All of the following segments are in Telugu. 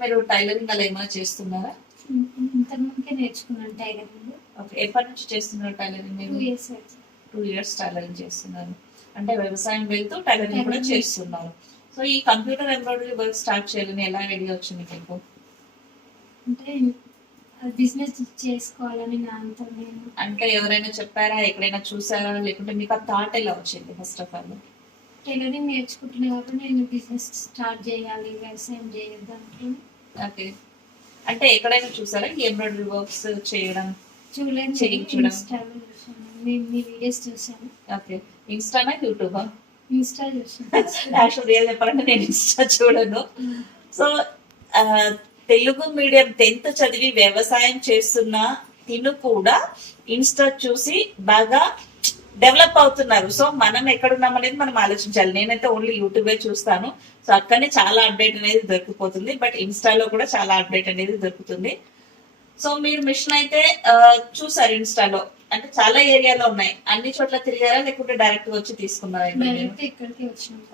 మీరు టైలరింగ్ అలా ఏమైనా చేస్తున్నారా? ఇంతకుముందుకే నేర్చుకున్నాను టైలరింగ్. ఓకే, ఎప్పటి నుంచి చేస్తున్నారు టైలరింగ్? 2 years. 2 years టైలరింగ్ చేస్తున్నారు. అంటే వ్యవసాయం వెళ్తూ టైలరింగ్ కూడా చేస్తున్నారు. సో ఈ కంప్యూటర్ ఎంబ్రాయిడరీ వర్క్ స్టార్ట్ చేయాలని ఎలా ఐడియా వచ్చింది మీకు? అంటే బిజినెస్ చేసుకోవాలని నా అంతా. అంటే ఎవరైనా చెప్పారా, ఎక్కడైనా చూసారా, లేకుంటే మీకు ఆ థాట్ ఎలా వచ్చింది? ఫస్ట్ ఆఫ్ ఆల్ టైలరింగ్ నేర్చుకుంటున్నా కాబట్టి నేను బిజినెస్ స్టార్ట్ చేయాలి, వ్యవసాయం చేయొద్దు అనుకుని. ఓకే, అంటే ఎక్కడైనా చూసారా ఈ ఎంబ్రాయిడరీ వర్క్స్ చేయడం? చూడలేదు, ఇన్స్టాలో చూసాను, మీ వీడియోస్ చూసాను. ఓకే, ఇన్స్టానా యూట్యూబా? ఇన్స్టా చూసాను. యాక్చువల్ రియల్ చెప్పాలంటే నేను ఇన్స్టా చూడను. సో తెలుగు మీడియం 10th చదివి వ్యవసాయం చేస్తున్న తిను కూడా ఇన్స్టా చూసి బాగా డెవలప్ అవుతున్నారు. సో మనం ఎక్కడున్నాం అనేది మనం ఆలోచించాలి. నేనైతే ఓన్లీ యూట్యూబే చూస్తాను. సో అక్కడనే చాలా అప్డేట్ అనేది దొరికిపోతుంది, బట్ ఇన్స్టాలో కూడా చాలా అప్డేట్ అనేది దొరుకుతుంది. సో మీరు మిషన్ అయితే చూసారు ఇన్స్టాలో, అంటే చాలా ఏరియాలో ఉన్నాయి, అన్ని చోట్ల తిరిగారా లేకుంటే డైరెక్ట్ వచ్చి తీసుకున్నారా?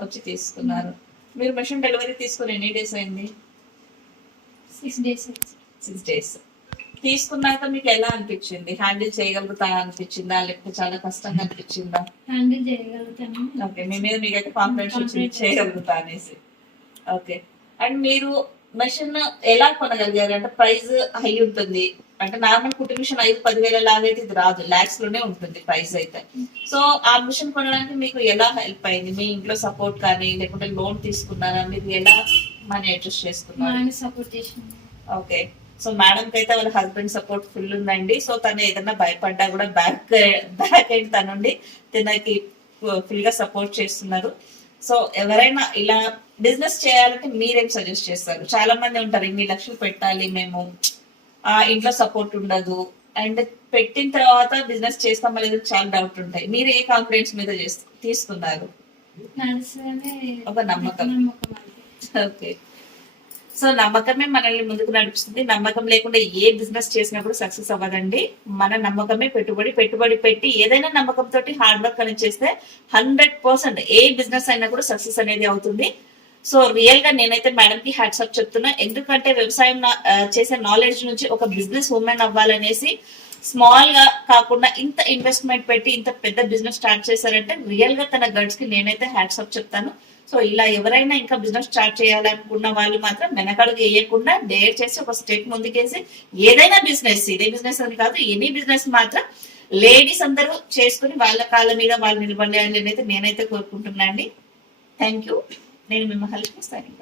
వచ్చి తీసుకున్నారు. మీరు మిషన్ డెలివరీ తీసుకుని ఎన్ని డేస్ అయింది? 6 days. 6 days. తీసుకున్నాక మీకు ఎలా అనిపించింది? హ్యాండిల్ చేయగలుగుతా అనిపించిందా, లేకపోతే చాలా కష్టంగా అనిపించిందా? హ్యాండిల్ చేయగలుగుతాను. ఓకే, మీ మీద మీకైతే కాన్ఫిడెన్స్ వచ్చింది చేయగలుగుతా అనేసి. ఓకే, అండ్ మీరు మెషిన్ ఎలా కొనగలిగారు? అంటే ప్రైస్ హై ఉంటుంది, అంటే నార్మల్ కుట్టు మిషన్ 5-10 వేల లాగైతే ఇది రాదు, లాక్స్ లోనే ఉంటుంది ప్రైస్ అయితే. సో ఆ మిషన్ కొనడానికి మీకు ఎలా హెల్ప్ అయింది? మీ ఇంట్లో సపోర్ట్ కానీ, లేకుంటే లోన్ తీసుకున్నారా? మీరు ఎలా మనీ అడ్జస్ట్ చేసుకున్నారు? సపోర్ట్ చేసింది. ఓకే, సో మేడం కి అయితే వాళ్ళ హస్బెండ్ సపోర్ట్ ఫుల్ ఉందండి. సో తను ఏదైనా భయపడ్డా కూడా బ్యాక్ ఎండ్ తనుండి తనకి ఫుల్ గా సపోర్ట్ చేస్తున్నారు. సో ఎవరైనా ఇలా బిజినెస్ చేయాలంటే మీరేం సజెస్ట్ చేస్తారు? చాలా మంది ఉంటారు, 2 లక్షలు పెట్టాలి మేము, ఇంట్లో సపోర్ట్ ఉండదు, అండ్ పెట్టిన తర్వాత బిజినెస్ చేస్తామో లేదో చాలా డౌట్ ఉంటాయి. మీరు ఏ కాన్ఫిడెన్స్ మీద తీసుకున్నారు? ఒక నమ్మకం. ఓకే, సో నమ్మకమే మనల్ని ముందుకు నడిపిస్తుంది. నమ్మకం లేకుండా ఏ బిజినెస్ చేసినప్పుడు సక్సెస్ అవ్వదండి. మన నమ్మకమే పెట్టుబడి పెట్టి ఏదైనా నమ్మకంతో హార్డ్ వర్క్ అనేది చేస్తే 100% ఏ బిజినెస్ అయినా కూడా సక్సెస్ అనేది అవుతుంది. సో రియల్ గా నేనైతే మేడం కి హ్యాట్స్ ఆఫ్ చెప్తున్నా, ఎందుకంటే వ్యవసాయం చేసే నాలెడ్జ్ నుంచి ఒక బిజినెస్ ఉమెన్ అవ్వాలనేసి స్మాల్ గా కాకుండా ఇంత ఇన్వెస్ట్మెంట్ పెట్టి ఇంత పెద్ద బిజినెస్ స్టార్ట్ చేశారంటే రియల్ గా తన గట్స్ కి నేనైతే హ్యాట్స్ ఆఫ్ చెప్తాను. సో ఇలా ఎవరైనా ఇంకా బిజినెస్ స్టార్ట్ చేయాలనుకున్న వాళ్ళు మాత్రం వెనకడుగు వేయకుండా డేర్ చేసి ఒక స్టెప్ ముందుకేసి ఏదైనా బిజినెస్, ఇదే బిజినెస్ అని కాదు, ఎనీ బిజినెస్ మాత్రం లేడీస్ అందరూ చేసుకుని వాళ్ళ కాళ్ళ మీద వాళ్ళు నిలబడాలి అనేది నేనైతే కోరుకుంటున్నా అండి. Thank you. నేను మిమ్మల్ని హెల్ప్ చేస్తాను.